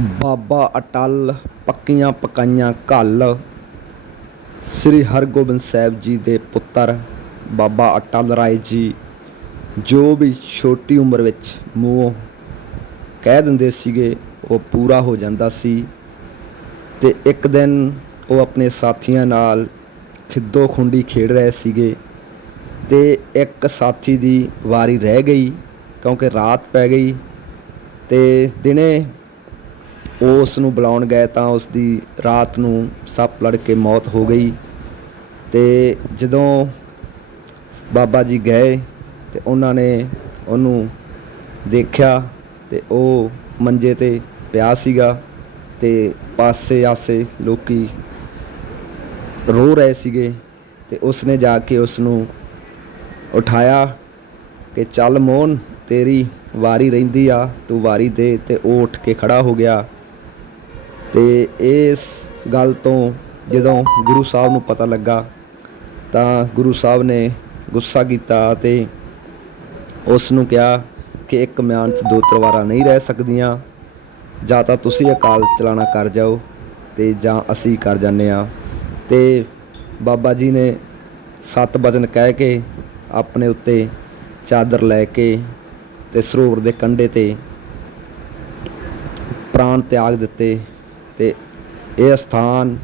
ਬਾਬਾ ਅਟਲ ਪੱਕੀਆਂ ਪਕਾਈਆਂ ਘੱਲ। ਸ੍ਰੀ ਹਰਗੋਬਿੰਦ ਸਾਹਿਬ ਜੀ ਦੇ ਪੁੱਤਰ ਬਾਬਾ ਅਟਲ ਰਾਏ ਜੀ, ਜੋ ਵੀ ਛੋਟੀ ਉਮਰ ਵਿੱਚ ਮੋਹ ਕਹਿ ਦਿੰਦੇ ਸੀਗੇ, ਉਹ ਪੂਰਾ ਹੋ ਜਾਂਦਾ ਸੀ ਤੇ ਇੱਕ ਦਿਨ ਉਹ ਆਪਣੇ ਸਾਥੀਆਂ ਨਾਲ ਖਿੱਦੋ ਖੁੰਡੀ ਖੇਡ ਰਹੇ ਸੀਗੇ ਤੇ ਇੱਕ ਸਾਥੀ ਦੀ ਵਾਰੀ ਰਹਿ ਗਈ ਕਿਉਂਕਿ ਰਾਤ ਪੈ ਗਈ ਤੇ ਦਿਨੇ ਉਹ ਉਸ ਨੂੰ ਬੁਲਾਉਣ ਗਏ ਤਾਂ ਉਸ ਦੀ ਰਾਤ ਨੂੰ ਸੱਪ ਲੜ ਕੇ ਮੌਤ ਹੋ ਗਈ ਤੇ ਜਦੋਂ ਬਾਬਾ ਜੀ ਗਏ ਤੇ ਉਹਨਾਂ ਨੇ ਉਹਨੂੰ ਦੇਖਿਆ ਤੇ ਉਹ ਮੰਜੇ ਤੇ ਪਿਆ ਸੀਗਾ ਤੇ ਪਾਸੇ ਆਸੇ ਲੋਕੀ ਰੋ ਰਹੇ ਸੀਗੇ ਤੇ ਉਸਨੇ ਜਾ ਕੇ ਉਸ ਨੂੰ ਉਠਾਇਆ ਕਿ ਚੱਲ ਮੋਹਨ, ਤੇਰੀ ਵਾਰੀ ਰਹਿੰਦੀ ਆ, ਤੂੰ ਵਾਰੀ ਦੇ ਤੇ ਉਹ ਉੱਠ ਕੇ ਖੜਾ ਹੋ ਗਿਆ। ਤੇ ਇਸ ਗੱਲ ਤੋਂ ਜਦੋਂ ਗੁਰੂ ਸਾਹਿਬ ਨੂੰ ਪਤਾ ਲੱਗਾ, ਤਾਂ ਗੁਰੂ ਸਾਹਿਬ ਨੇ ਗੁੱਸਾ ਕੀਤਾ ਤੇ ਉਸ ਨੂੰ ਕਿਹਾ ਕਿ ਇੱਕ ਮਿਆਨ 'ਚ ਦੋ ਤਲਵਾਰਾਂ ਨਹੀਂ ਰਹਿ ਸਕਦੀਆਂ। ਜਾਂ ਤਾਂ ਤੁਸੀਂ ਅਕਾਲ ਚਲਾਣਾ ਕਰ ਜਾਓ ਤੇ ਜਾਂ ਅਸੀਂ ਕਰ ਜਾਂਦੇ ਆ ਤੇ ਬਾਬਾ ਜੀ ਨੇ ਸੱਤ ਬਚਨ ਕਹਿ ਕੇ ਆਪਣੇ ਉੱਤੇ ਚਾਦਰ ਲੈ ਕੇ ਤੇ ਸਰੋਵਰ ਦੇ ਕੰਢੇ ਤੇ ਪ੍ਰਾਣ ਤਿਆਗ ਦਿੱਤੇ। ਤੇ ਇਹ ਸਥਾਨ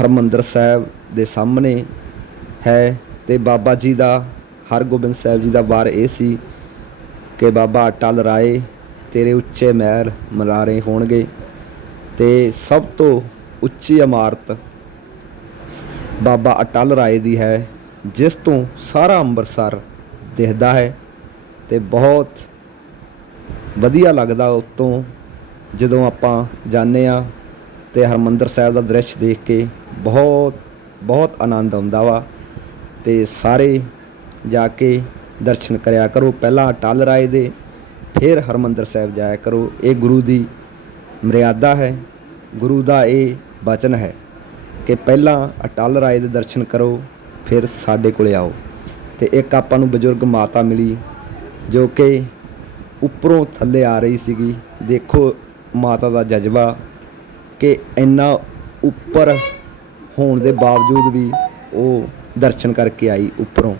ਹਰਮੰਦਰ ਸਾਹਿਬ ਦੇ ਸਾਹਮਣੇ ਹੈ ਤੇ ਬਾਬਾ ਜੀ ਦਾ, ਹਰਗੋਬਿੰਦ ਸਾਹਿਬ ਜੀ ਦਾ ਵਾਰ ਇਹ ਸੀ ਕਿ ਬਾਬਾ ਅਟਲ ਰਾਏ ਤੇਰੇ ਉੱਚੇ ਮਹਿਲ ਮਲਾਰੇ ਹੋਣਗੇ ਤੇ ਸਭ ਤੋਂ ਉੱਚੀ ਇਮਾਰਤ ਬਾਬਾ ਅਟਲ ਰਾਏ ਦੀ ਹੈ, ਜਿਸ ਤੋਂ ਸਾਰਾ ਅੰਮ੍ਰਿਤਸਰ ਦਿਖਦਾ ਹੈ ਤੇ ਬਹੁਤ ਵਧੀਆ ਲੱਗਦਾ ਉਤੋਂ ਜਦੋਂ ਆਪਾਂ ਜਾਂਦੇ ਹਾਂ ਤੇ ਹਰਿਮੰਦਰ ਸਾਹਿਬ ਦਾ ਦ੍ਰਿਸ਼ ਦੇਖ ਕੇ ਬਹੁਤ ਬਹੁਤ ਆਨੰਦ ਆਉਂਦਾ ਵਾ ਅਤੇ ਸਾਰੇ ਜਾ ਕੇ ਦਰਸ਼ਨ ਕਰਿਆ ਕਰੋ। ਪਹਿਲਾਂ ਅਟਲ ਰਾਏ ਦੇ, ਫਿਰ ਹਰਿਮੰਦਰ ਸਾਹਿਬ ਜਾਇਆ ਕਰੋ। ਇਹ ਗੁਰੂ ਦੀ ਮਰਿਆਦਾ ਹੈ। ਗੁਰੂ ਦਾ ਇਹ ਬਚਨ ਹੈ ਕਿ ਪਹਿਲਾਂ ਅਟਲ ਰਾਏ ਦੇ ਦਰਸ਼ਨ ਕਰੋ, ਫਿਰ ਸਾਡੇ ਕੋਲੇ ਆਓ। ਤੇ ਇੱਕ ਆਪਾਂ ਨੂੰ ਬਜ਼ੁਰਗ ਮਾਤਾ ਮਿਲੀ ਜੋ ਕਿ ਉੱਪਰੋਂ ਥੱਲੇ ਆ ਰਹੀ ਸੀਗੀ। ਦੇਖੋ ਮਾਤਾ ਦਾ ਜਜ਼ਬਾ ਕਿ ਇੰਨਾ ਉੱਪਰ ਹੋਣ ਦੇ ਬਾਵਜੂਦ ਵੀ ਉਹ ਦਰਸ਼ਨ ਕਰਕੇ ਆਈ ਉੱਪਰੋਂ।